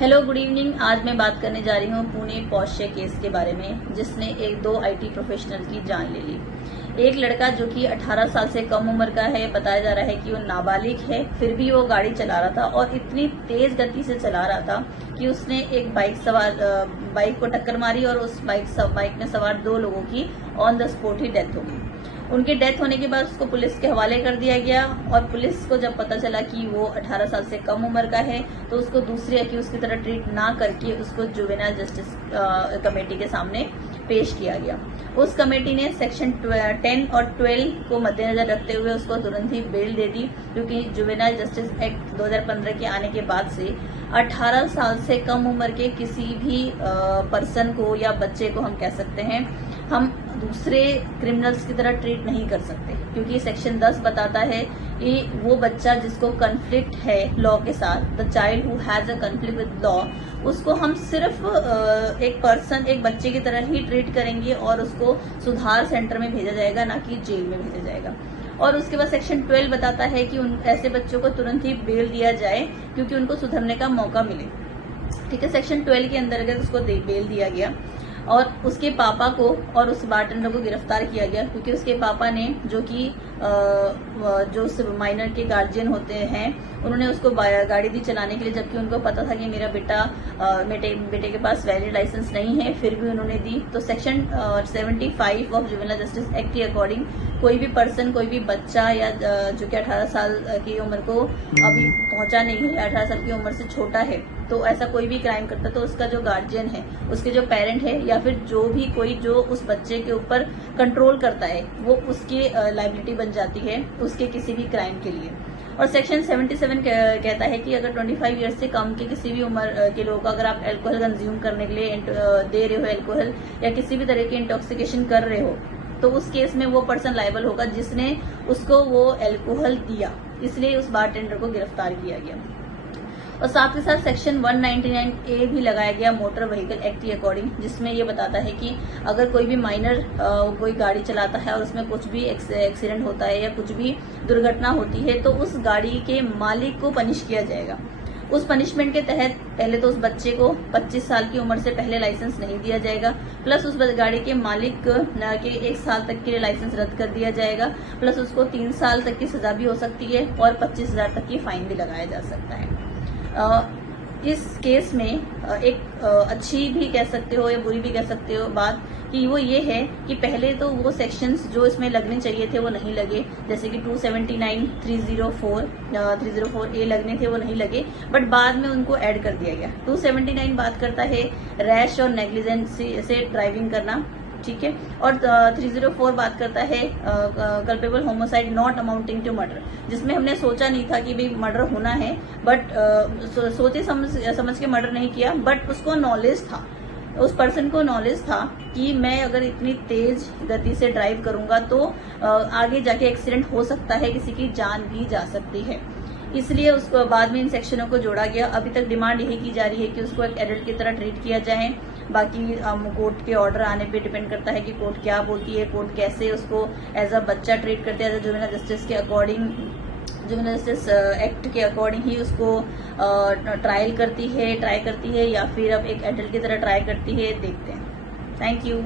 Hello good evening. आज मैं बात करने जा रही हूँ पुणे पौष्य केस के बारे में, जिसने दो आईटी प्रोफेशनल की जान ले ली। एक लड़का जो कि 18 साल से कम उम्र का है, बताया जा रहा है कि वो नाबालिग है, फिर भी वो गाड़ी चला रहा था और इतनी तेज गति से चला रहा था कि उसने एक बाइक को टक्कर मारी और उस बाइक में सवार दो लोगों की on the spot he death हो गई। उनके डेथ होने के बाद उसको पुलिस के हवाले कर दिया गया और पुलिस को जब पता चला कि वो 18 साल से कम उम्र का है तो उसको दूसरे अक्यूज की तरह ट्रीट ना करके उसको जुवेनाइल जस्टिस कमेटी के सामने पेश किया गया। उस कमेटी ने सेक्शन 10 और 12 को मद्देनजर रखते हुए उसको तुरंत ही बेल दे दी, क्योंकि जुवेनाइल जस्टिस एक्ट 2015 के आने के बाद से 18 साल से कम उम्र के किसी भी पर्सन को या बच्चे को हम कह सकते हैं हम दूसरे क्रिमिनल्स की तरह ट्रीट नहीं कर सकते, क्योंकि सेक्शन 10 बताता है कि वो बच्चा जिसको कन्फ्लिक्ट है लॉ के साथ, the child who has a conflict with law, उसको हम सिर्फ एक बच्चे की तरह ही ट्रीट करेंगे और उसको सुधार सेंटर में भेजा जाएगा, ना कि जेल में भेजा जाएगा। और उसके बाद सेक्शन 12 बताता है कि उन ऐसे बच्चों को तुरंत ही बेल दिया जाए क्योंकि उनको सुधरने का मौका मिले। ठीक है, सेक्शन 12 के अंतर्गत उसको बेल दिया गया और उसके पापा को और उस बारटेंडर को गिरफ्तार किया गया, क्योंकि उसके पापा ने जो उस माइनर के गार्जियन होते हैं उन्होंने उसको गाड़ी दी चलाने के लिए, जबकि उनको पता था कि मेरा बेटे के पास वैलिड लाइसेंस नहीं है, फिर भी उन्होंने दी। तो section 75 of juvenile justice act के अकॉर्डिंग कोई भी पर्सन, कोई भी बच्चा या जो कि 18 साल की उम्र को अभी पहुंचा नहीं है, 18 साल की उम्र से छोटा है, तो ऐसा कोई भी क्राइम करता तो उसका जो गार्जियन है, उसके जो पेरेंट है या फिर जो भी कोई जो उस बच्चे के ऊपर कंट्रोल करता है, वो उसकी लायबिलिटी बन जाती है उसके किसी भी क्राइम के लिए। और सेक्शन 77 कहता है कि अगर 25 ईयर्स से कम के किसी भी उम्र के लोगों को अगर आप अल्कोहल कंज्यूम करने के लिए दे रहे हो अल्कोहल या किसी भी तरह की इंटॉक्सिकेशन कर रहे हो, तो उस केस में वो पर्सन लायबल होगा जिसने उसको वो अल्कोहल दिया। इसलिए उस बारटेंडर को गिरफ्तार किया गया। और साथ ही साथ सेक्शन 199A भी लगाया गया मोटर व्हीकल एक्ट के अकॉर्डिंग, जिसमें ये बताता है कि अगर कोई भी माइनर कोई गाड़ी चलाता है और उसमें कुछ भी एक्सीडेंट होता है या कुछ भी दुर्घटना होती है तो उस गाड़ी के मालिक को पनिश किया जाएगा। उस पनिशमेंट के तहत पहले तो उस बच्चे को 25 साल की उम्र से पहले लाइसेंस नहीं दिया जाएगा, प्लस उस गाड़ी के मालिक के 1 साल तक के लिए लाइसेंस रद्द कर दिया जाएगा, प्लस उसको 3 साल तक की सजा भी हो सकती है और 25,000 तक की फाइन भी लगाया जा सकता है। इस केस में एक अच्छी भी कह सकते हो या बुरी भी कह सकते हो बात कि वो ये है कि पहले तो वो सेक्शंस जो इसमें लगने चाहिए थे वो नहीं लगे, जैसे कि 279, 304A लगने थे वो नहीं लगे, बट बाद में उनको ऐड कर दिया गया। 279 बात करता है रैश और नेग्लिजेंसी से ड्राइविंग करना, ठीक है, और 304 बात करता है culpable homicide not amounting to murder, जिसमें हमने सोचा नहीं था कि भाई मर्डर होना है, बट सोचे समझ के मर्डर नहीं किया, बट उसको नॉलेज था, उस पर्सन को नॉलेज था कि मैं अगर इतनी तेज गति से ड्राइव करूंगा तो आगे जाके एक्सीडेंट हो सकता है, किसी की जान भी जा सकती है, इसलिए उसको बाद में इन सेक्शनों को जोड़ा गया। अभी तक डिमांड यही की जा रही है कि उसको एक एडल्ट की तरह ट्रीट किया जाए। बाकी कोर्ट के ऑर्डर आने पे डिपेंड करता है कि कोर्ट क्या बोलती है, कोर्ट कैसे उसको एज अ बच्चा ट्रीट करते हैं, एज अ जुवेनाइल जस्टिस के अकॉर्डिंग, जुवेनाइल जस्टिस एक्ट के अकॉर्डिंग ही उसको ट्राई करती है या फिर अब एक एडल्ट की तरह ट्राई करती है, देखते हैं। Thank you.